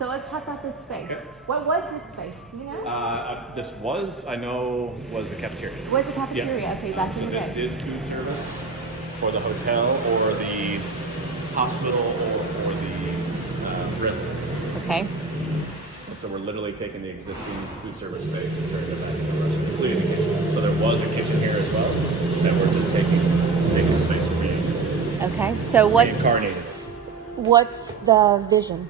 So let's talk about this space. Okay. What was this space? Do you know? This was, I know, was a cafeteria. Was the cafeteria? Yeah. Okay, back in the So this day. did food service for the hotel or the hospital or for the residents. Okay. So we're literally taking the existing food service space and turning it back into a restaurant, including the kitchen. So there was a kitchen here as well, and we're just taking the space and reincarnating it. Okay. So what's the vision?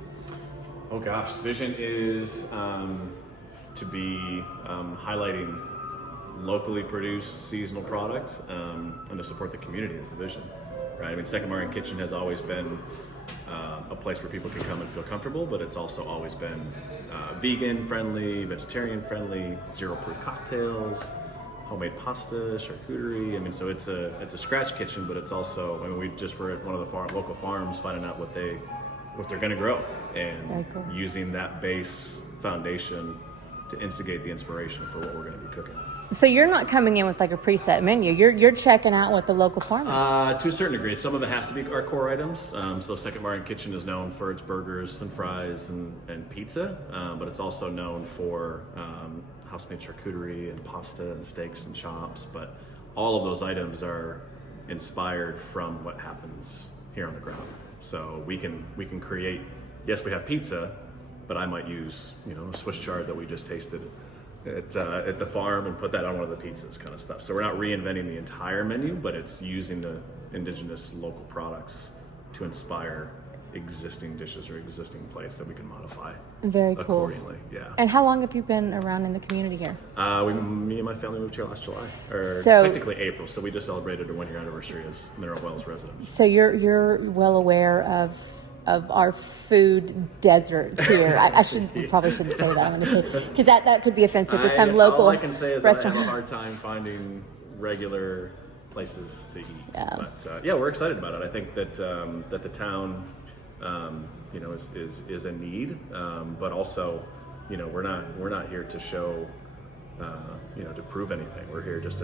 Oh gosh, vision is to be highlighting locally produced seasonal product and to support the community is the vision, right? I mean, Second Martin Kitchen has always been a place where people can come and feel comfortable, but it's also always been vegan friendly, vegetarian friendly, zero proof cocktails, homemade pasta, charcuterie. I mean, so it's a scratch kitchen, but it's also, I mean, we just were at one of the local farms finding out what they're going to grow and cool. using that base foundation to instigate the inspiration for what we're going to be cooking. So you're not coming in with like a preset menu. You're checking out what the local farm is. To a certain degree, some of it has to be our core items. So Second Martin Kitchen is known for its burgers and fries and pizza, but it's also known for house-made charcuterie and pasta and steaks and chops. But all of those items are inspired from what happens here on the ground. So we can create. Yes, we have pizza, but I might use a Swiss chard that we just tasted at the farm and put that on one of the pizzas, kind of stuff. So we're not reinventing the entire menu, but it's using the indigenous local products to inspire existing dishes or existing plates that we can modify. Very cool. Accordingly. Yeah. And how long have you been around in the community here? Me and my family moved here last July, or So- technically April. So we just celebrated our 1-year anniversary as Mineral Wells residents. So you're well aware of our food desert here. I probably shouldn't say that. I'm going to say because that could be offensive to some local All I can say is restaurant. I have a hard time finding regular places to eat. Yeah. But we're excited about it. I think that that the town, is a need, but also, we're not here to show, to prove anything. We're here just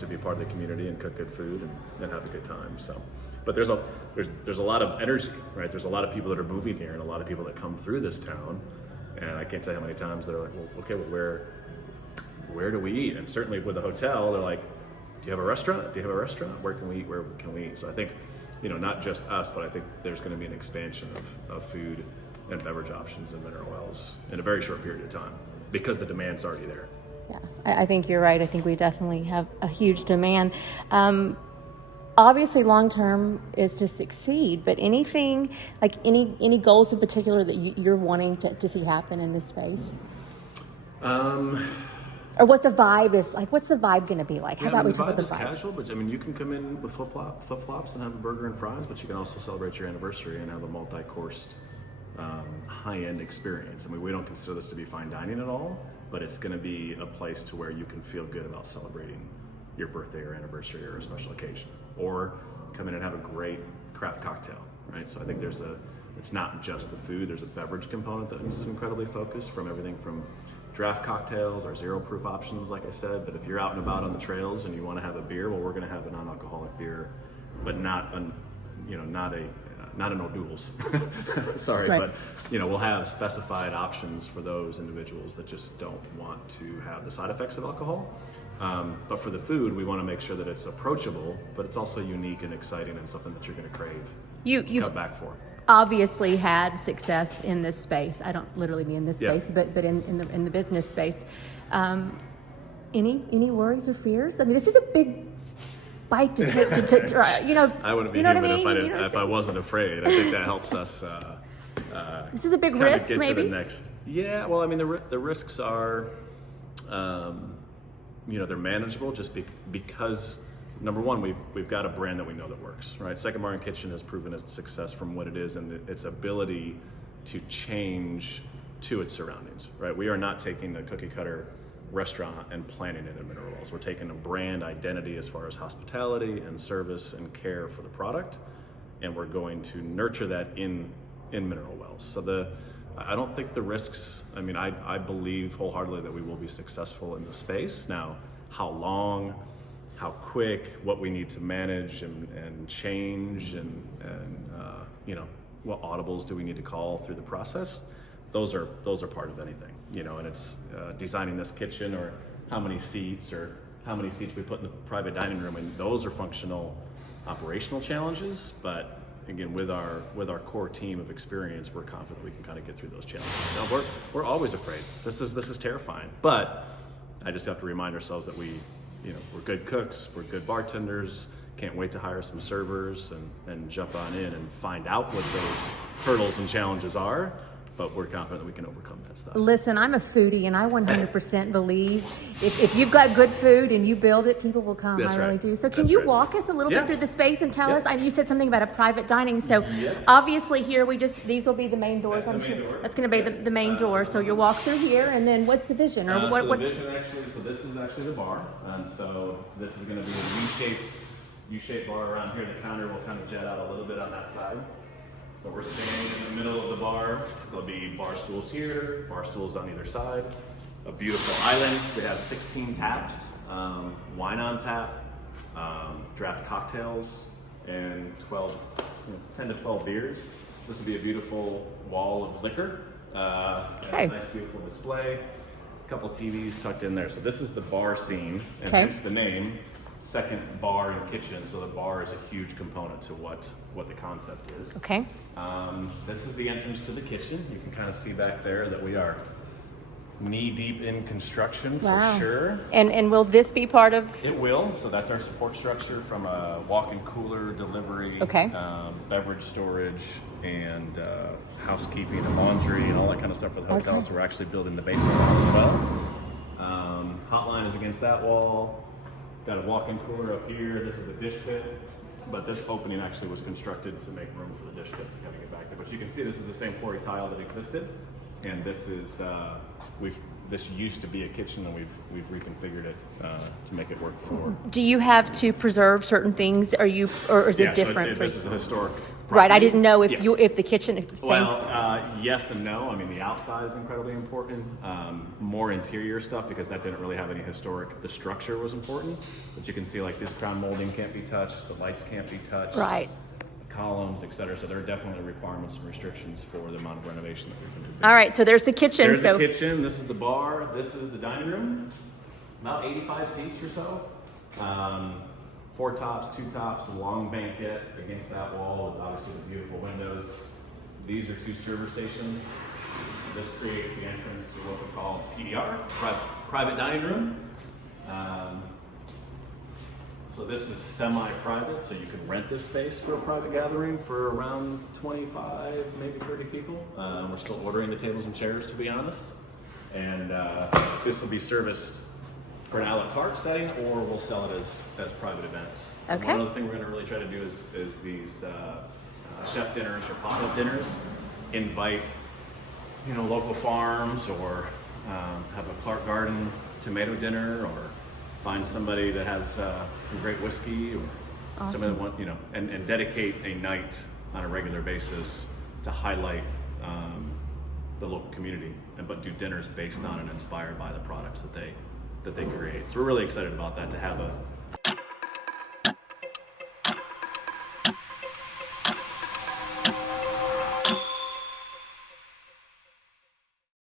to be part of the community and cook good food and have a good time. So. But there's a lot of energy, right? There's a lot of people that are moving here and a lot of people that come through this town, and I can't tell you how many times they're like, well, okay, well, where do we eat? And certainly with the hotel, they're like, do you have a restaurant? Do you have a restaurant? Where can we eat? Where can we eat? So I think, not just us, but I think there's going to be an expansion of food and beverage options in Mineral Wells in a very short period of time because the demand's already there. Yeah, I think you're right. I think we definitely have a huge demand. Obviously, long term is to succeed, but anything like any goals in particular that you're wanting to see happen in this space, or what the vibe is like? What's the vibe going to be like? How about we talk about the vibe? Casual, but I mean, you can come in with flip flops and have a burger and fries, but you can also celebrate your anniversary and have a multi-coursed, high-end experience. I mean, we don't consider this to be fine dining at all, but it's going to be a place to where you can feel good about celebrating your birthday or anniversary or a special occasion, or come in and have a great craft cocktail, right? So I think it's not just the food, there's a beverage component that is incredibly focused, from everything from draft cocktails, our zero proof options, like I said. But if you're out and about on the trails and you want to have a beer, well, we're going to have a non-alcoholic beer, but not an O'Doul's. Sorry, right. But we'll have specified options for those individuals that just don't want to have the side effects of alcohol. But for the food, we want to make sure that it's approachable, but it's also unique and exciting and something that you're going to crave. You've come back for. Obviously had success in this space. I don't literally mean this space, but in the business space. Any worries or fears? I mean, this is a big bite to take. I wouldn't be human if I wasn't afraid. I think that helps us. This is a big risk, get maybe. To the next. Yeah. Well, I mean, the risks are, they're manageable just because. Number one, we've got a brand that we know that works, right? Second Martin Kitchen has proven its success from what it is and its ability to change to its surroundings, right? We are not taking a cookie cutter restaurant and planting it in Mineral Wells. We're taking a brand identity as far as hospitality and service and care for the product, and we're going to nurture that in Mineral Wells. So I don't think the risks, I mean, I believe wholeheartedly that we will be successful in the space. Now, how long, how quick, what we need to manage and change, and what audibles do we need to call through the process? those are part of anything, and it's designing this kitchen, or how many seats we put in the private dining room, and those are functional, operational challenges. But again, with our core team of experience, we're confident we can kind of get through those challenges. Now, we're always afraid. This is terrifying, but I just have to remind ourselves that we're good cooks, we're good bartenders. Can't wait to hire some servers and jump on in and find out what those hurdles and challenges are. But we're confident that we can overcome that stuff. Listen, I'm a foodie, and I 100% believe if you've got good food and you build it, people will come. That's I really right. do. So can That's you right. walk us a little bit through the space and tell us? I know you said something about a private dining. So obviously here these will be the main doors. That's the main door. That's going to be the main door. So you'll walk through here, and then what's the vision? Or So the vision actually, so this is actually the bar. And so this is going to be a U-shaped bar around here. The counter will kind of jet out a little bit on that side. So we're standing in the middle of the bar. There'll be bar stools here, bar stools on either side. A beautiful island. We have 16 taps, wine on tap, draft cocktails, and 10 to 12 beers. This will be a beautiful wall of liquor. Okay. A nice, beautiful display. A couple TVs tucked in there. So this is the bar scene, and Okay. hence the name. Second bar and kitchen, so the bar is a huge component to what the concept is. Okay. This is the entrance to the kitchen. You can kind of see back there that we are knee deep in construction for sure. And will this be part of? It will. So that's our support structure, from a walk-in cooler delivery, beverage storage, and housekeeping and laundry and all that kind of stuff for the hotel. So we're actually building the basement as well. Hotline is against that wall. Got a walk-in cooler up here. This is the dish pit, but this opening actually was constructed to make room for the dish pit to kind of get back there. But you can see this is the same quarry tile that existed, and this is this used to be a kitchen, and we've reconfigured it to make it work for. Do you have to preserve certain things? Or is it different? So this is a historic. Right. I property. didn't know if the kitchen. Same. Well, yes and no. I mean, the outside is incredibly important. More interior stuff, because that didn't really have any historic. The structure was important, but you can see like this crown molding can't be touched. The lights can't be touched. Right. Columns, etc. So there are definitely requirements and restrictions for the amount of renovation that we can do. All right. So there's the kitchen. There's the kitchen. This is the bar. This is the dining room. About 85 seats or so. 4 tops, 2 tops, a long banquette against that wall with obviously the beautiful windows. These are 2 server stations. This creates the entrance to what we call PDR, private dining room. So this is semi-private, so you can rent this space for a private gathering for around 25, maybe 30 people. We're still ordering the tables and chairs, to be honest. And this will be serviced for an a la carte setting, or we'll sell it as private events. Okay. One other thing we're going to really try to do is these chef dinners or pop-up dinners. Invite local farms, or have a Clark Garden tomato dinner, or find somebody that has some great whiskey, or somebody that want and dedicate a night on a regular basis to highlight the local community, but do dinners based on and inspired by the products that they create. So we're really excited about that, to have